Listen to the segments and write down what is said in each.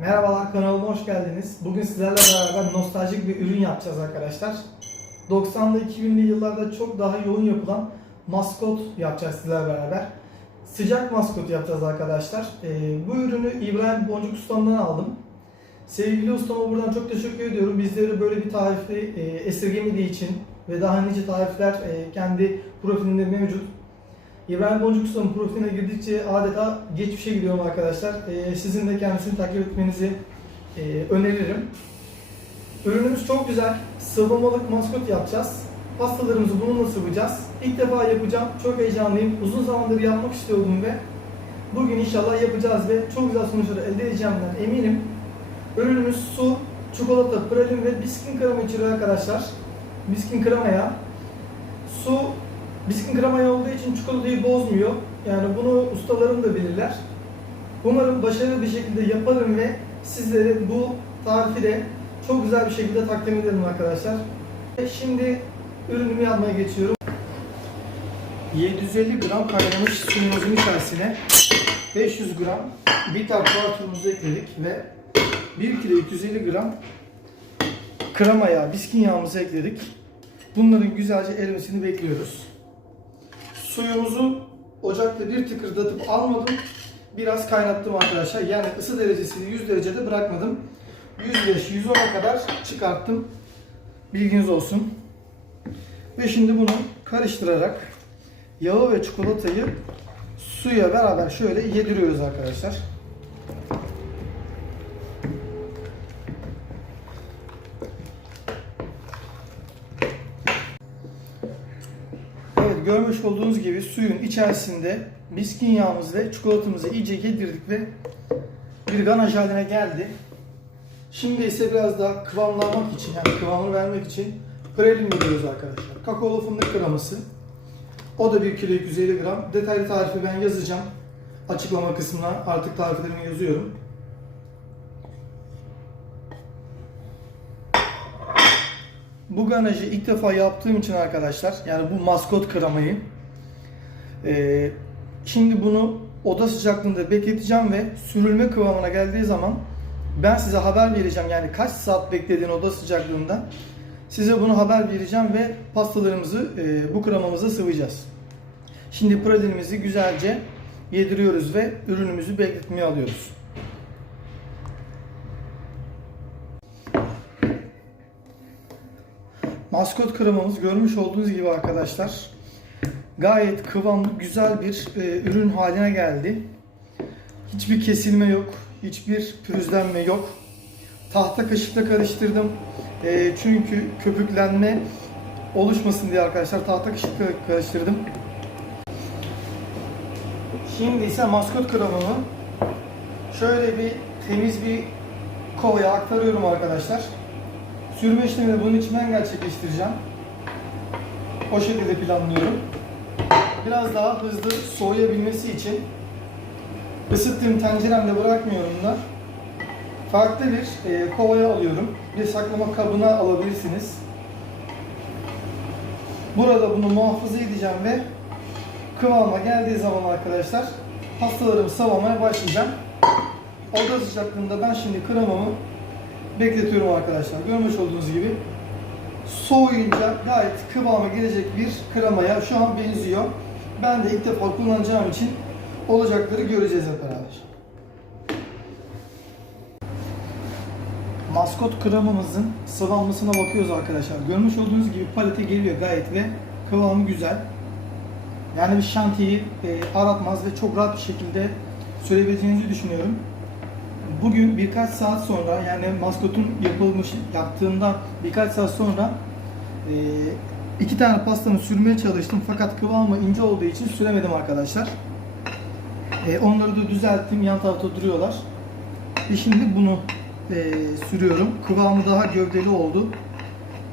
Merhabalar kanalıma hoş geldiniz. Bugün sizlerle beraber nostaljik bir ürün yapacağız arkadaşlar. 90'lı 2000'li yıllarda çok daha yoğun yapılan maskot yapacağız sizlerle beraber. Sıcak maskot yapacağız arkadaşlar. Ee, bu ürünü İbrahim Boncuk Ustam'dan aldım. Sevgili ustama buradan çok teşekkür ediyorum. Bizleri böyle bir tarifi e, esirgemediği için ve daha nice tarifler e, kendi profilinde mevcut. İbrahim Boncuk Usta'nın profiline girdikçe adeta geçmişe gidiyorum arkadaşlar. Ee, sizin de kendisini takip etmenizi e, öneririm. Ürünümüz çok güzel. Sıvamalık maskot yapacağız. Pastalarımızı bununla sıvayacağız. İlk defa yapacağım. Çok heyecanlıyım. Uzun zamandır yapmak istiyordum ve bugün inşallah yapacağız ve çok güzel sonuçlar elde edeceğimden eminim. Ürünümüz su, çikolata, pralin ve biskin krema içeriyor arkadaşlar. Biskin kremaya su Biskin kremaya olduğu için çikolatayı bozmuyor. Yani bunu ustalarım da bilirler. Umarım başarılı bir şekilde yaparım ve sizlere bu tarifi de çok güzel bir şekilde takdim ederim arkadaşlar. Ve Şimdi ürünümü yapmaya geçiyorum. 750 gram kaynamış suyumuzun içerisine 500 gram bitter poğaçamızı ekledik ve 1 kilo 250 gram krema yağı, biskin yağımızı ekledik. Bunların güzelce erimesini bekliyoruz. Suyumuzu ocakta bir tıkırdatıp almadım. Biraz kaynattım arkadaşlar. Yani ısı derecesini 100 derecede bırakmadım. 105-110'a kadar çıkarttım. Bilginiz olsun. Ve şimdi bunu karıştırarak yağı ve çikolatayı suya beraber şöyle yediriyoruz arkadaşlar. Evet görmüş olduğunuz gibi suyun içerisinde biskin yağımızı ve çikolatamızı iyice yedirdik ve bir ganaj haline geldi. Şimdi ise biraz daha kıvamlamak için yani kıvamını vermek için pralin veriyoruz arkadaşlar. Kakaolu fındık kreması. O da 1 kilo 250 gram. Detaylı tarifi ben yazacağım. Açıklama kısmına artık tariflerimi yazıyorum. Bu ganajı ilk defa yaptığım için arkadaşlar yani bu maskot kremayı eee, şimdi bunu oda sıcaklığında bekleteceğim ve sürülme kıvamına geldiği zaman ben size haber vereceğim yani kaç saat beklediğin oda sıcaklığında size bunu haber vereceğim ve pastalarımızı eee, bu kremamıza sıvayacağız. Şimdi pralinimizi güzelce yediriyoruz ve ürünümüzü bekletmeye alıyoruz. Maskot kremamız görmüş olduğunuz gibi arkadaşlar gayet kıvamlı güzel bir e, ürün haline geldi. Hiçbir kesilme yok, hiçbir pürüzlenme yok. Tahta kaşıkla karıştırdım. E, çünkü köpüklenme oluşmasın diye arkadaşlar tahta kaşıkla karıştırdım. Şimdi ise maskot kremamı şöyle bir temiz bir kovaya aktarıyorum arkadaşlar. Sürme işlemini bunun için ben gerçekleştireceğim. O şekilde planlıyorum. Biraz daha hızlı soğuyabilmesi için ısıttığım tenceremde bırakmıyorum da farklı bir e, kovaya alıyorum. Bir saklama kabına alabilirsiniz. Burada bunu muhafaza edeceğim ve kıvama geldiği zaman arkadaşlar pastalarımı savamaya başlayacağım. Oda sıcaklığında ben şimdi kremamı bekletiyorum arkadaşlar. Görmüş olduğunuz gibi soğuyunca gayet kıvama gelecek bir kremaya şu an benziyor. Ben de ilk defa kullanacağım için olacakları göreceğiz hep beraber. Maskot kremamızın sıvanmasına bakıyoruz arkadaşlar. Görmüş olduğunuz gibi palete geliyor gayet ve kıvamı güzel. Yani bir şantiyi e, aratmaz ve çok rahat bir şekilde sürebileceğinizi düşünüyorum. Bugün birkaç saat sonra yani maskotun yapılmış yaptığından birkaç saat sonra e, iki tane pastanı sürmeye çalıştım fakat kıvamı ince olduğu için süremedim arkadaşlar. E, onları da düzelttim yan tarafta duruyorlar. Ve şimdi bunu e, sürüyorum. Kıvamı daha gövdeli oldu.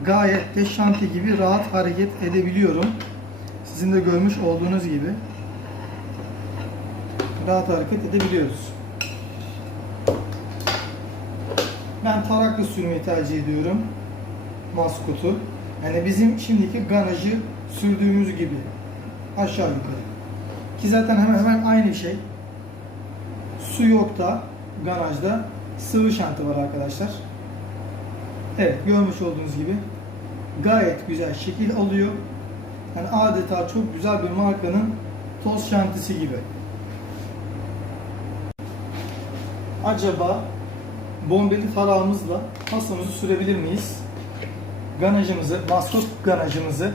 Gayet de şanti gibi rahat hareket edebiliyorum. Sizin de görmüş olduğunuz gibi rahat hareket edebiliyoruz. Ben tarakla sürmeyi tercih ediyorum. Maskotu. Yani bizim şimdiki ganajı sürdüğümüz gibi. Aşağı yukarı. Ki zaten hemen hemen aynı şey. Su yok da ganajda. sıvı şanti var arkadaşlar. Evet görmüş olduğunuz gibi gayet güzel şekil alıyor. Yani adeta çok güzel bir markanın toz şantisi gibi. Acaba bombeli tarağımızla pasamızı sürebilir miyiz? Ganajımızı, maskot ganajımızı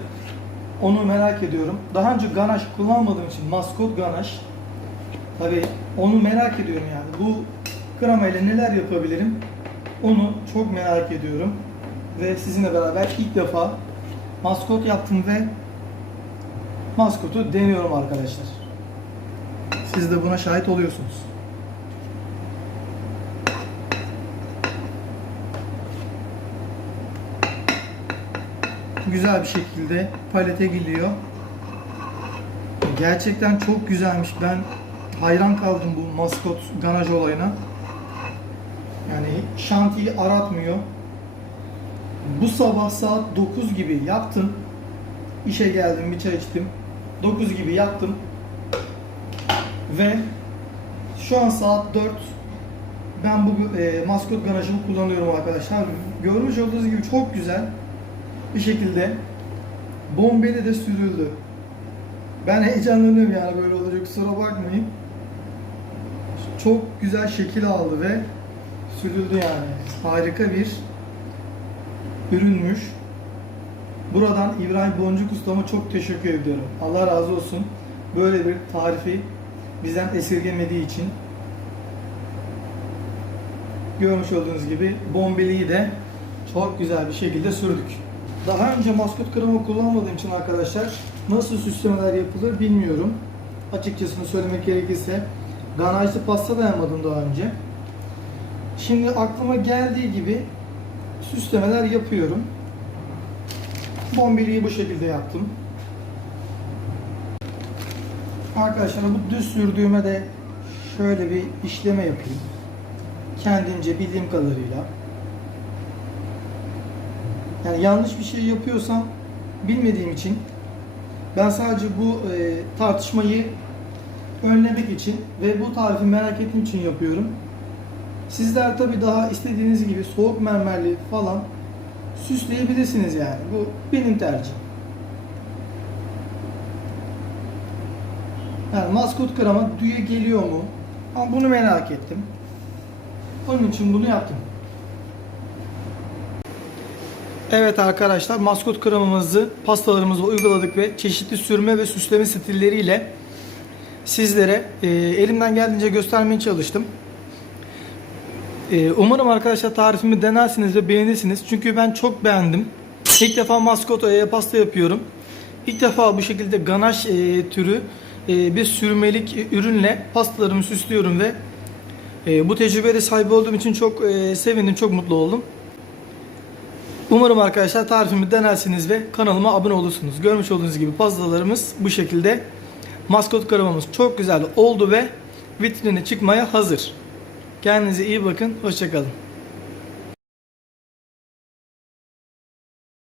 onu merak ediyorum. Daha önce ganaj kullanmadığım için maskot ganaj tabi onu merak ediyorum yani. Bu grama ile neler yapabilirim? Onu çok merak ediyorum. Ve sizinle beraber ilk defa maskot yaptım ve maskotu deniyorum arkadaşlar. Siz de buna şahit oluyorsunuz. Güzel bir şekilde palete geliyor. Gerçekten çok güzelmiş. Ben hayran kaldım bu maskot ganaj olayına. Yani şantiyi aratmıyor. Bu sabah saat 9 gibi yaptım. İşe geldim, bir çay içtim. 9 gibi yattım. Ve şu an saat 4. Ben bu e, maskot ganajımı kullanıyorum arkadaşlar. Görmüş olduğunuz gibi çok güzel bir şekilde bombeli de sürüldü. Ben heyecanlanıyorum yani böyle olacak kusura bakmayın. Çok güzel şekil aldı ve sürüldü yani. Harika bir ürünmüş. Buradan İbrahim Boncuk Usta'ma çok teşekkür ediyorum. Allah razı olsun. Böyle bir tarifi bizden esirgemediği için. Görmüş olduğunuz gibi bombeliyi de çok güzel bir şekilde sürdük. Daha önce maskot krema kullanmadığım için arkadaşlar nasıl süslemeler yapılır bilmiyorum. Açıkçası söylemek gerekirse ganajlı pasta da yapmadım daha önce. Şimdi aklıma geldiği gibi süslemeler yapıyorum. Bombeliyi bu şekilde yaptım. Arkadaşlar bu düz sürdüğüme de şöyle bir işleme yapayım. Kendimce bildiğim kadarıyla. Yani yanlış bir şey yapıyorsam bilmediğim için ben sadece bu e, tartışmayı önlemek için ve bu tarifi merak ettiğim için yapıyorum. Sizler tabi daha istediğiniz gibi soğuk mermerli falan süsleyebilirsiniz yani. Bu benim tercihim. Yani maskot krema düğe geliyor mu? Ama bunu merak ettim. Onun için bunu yaptım. Evet arkadaşlar maskot kremamızı pastalarımıza uyguladık ve çeşitli sürme ve süsleme stilleriyle sizlere e, elimden geldiğince göstermeye çalıştım. E, umarım arkadaşlar tarifimi denersiniz ve beğenirsiniz. Çünkü ben çok beğendim. İlk defa maskot pasta yapıyorum. İlk defa bu şekilde ganaj e, türü e, bir sürmelik ürünle pastalarımı süslüyorum ve e, bu tecrübeye sahip olduğum için çok e, sevindim, çok mutlu oldum. Umarım arkadaşlar tarifimi denersiniz ve kanalıma abone olursunuz. Görmüş olduğunuz gibi pastalarımız bu şekilde. Maskot kremamız çok güzel oldu ve vitrine çıkmaya hazır. Kendinize iyi bakın. Hoşçakalın.